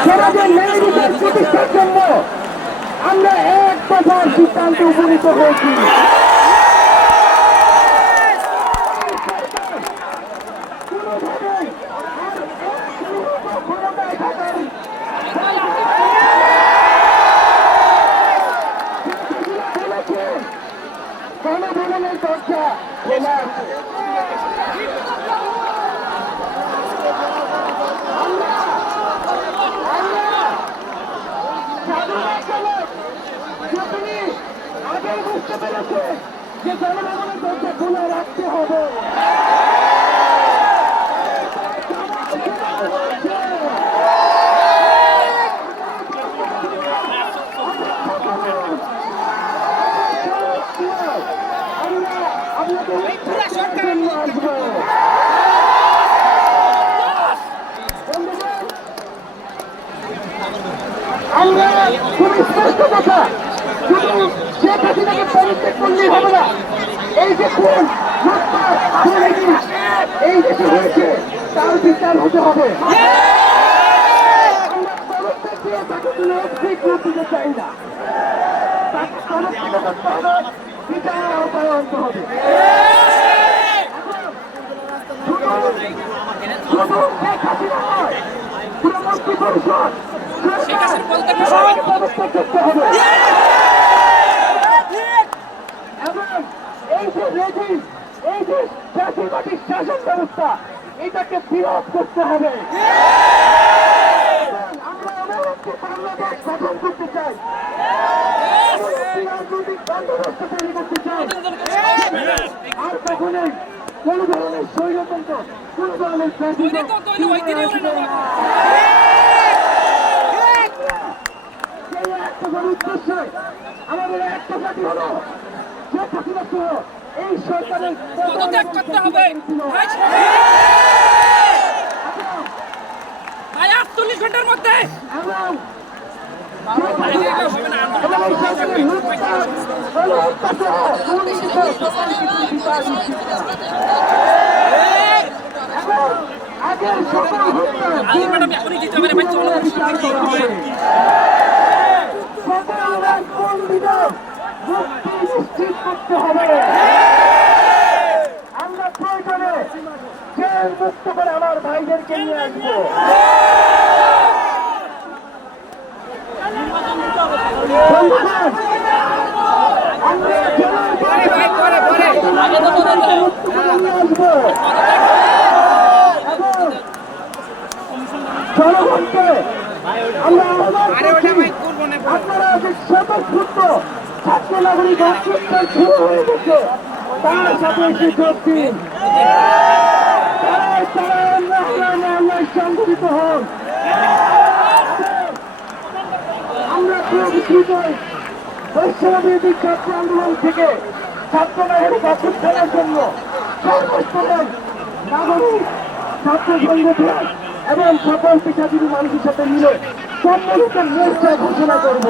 সমাজের ন্যায় বিচার প্রতিষ্ঠার জন্য আমরা এক দফার সিদ্ধান্তে উপনীত হয়েছি। গণভবনের দরজা খোলা। আছে আগেই বুঝতে পেরেছেন যে জনগণের দরজা খোলা রাখতে হবে আমরা আপনাদের জন্য আসব বন্ধুগণ, আমরা খুব স্পষ্ট কথা শেখ এই যে তার বিচার হতে হবে চাই না হাসিনা পদত্যাগ করতে এবং এই যে রেজিম এই যে জাতিবাদী শাসন ব্যবস্থা এটাকে বিরোধ করতে হবে। আমরা এমন একটি বাংলাদেশ গঠন করতে চাই। রাজনৈতিক বন্দোবস্ত তৈরি করতে চাই। আর কখনোই কোন ধরনের স্বৈরতন্ত্র কোন ধরনের উদ্দেশ্য আমাদের একটা জাতি হলো যে সরকারের পদত্যাগ করতে হবে। ভাই আটচল্লিশ ঘণ্টার মধ্যে। আলী ম্যাডাম এখনই দিতে হবে ভাই চলো মুক্তি নিশ্চিত করতে হবে আমরা প্রয়োজনে জেল করে আমার ভাইদেরকে নিয়ে আসব। আমরা জনগণকে আপনারা যে স্বতঃস্ফূর্ত ছাত্র নাগরিক শুরু হয়ে গেছে তার সাথে এসে যোগ দিন তারাই তারাই আমরা আমরা আমরা সংগঠিত হন আমরা বৈশ্যবিরোধী ছাত্র আন্দোলন থেকে ছাত্র নাগরিক অভ্যুত্থানের জন্য সর্বস্তরের নাগরিক ছাত্র সংগঠন এবং সকল পেশাজীবী মানুষের সাথে মিলে সম্মিলিত মোর্চা ঘোষণা করব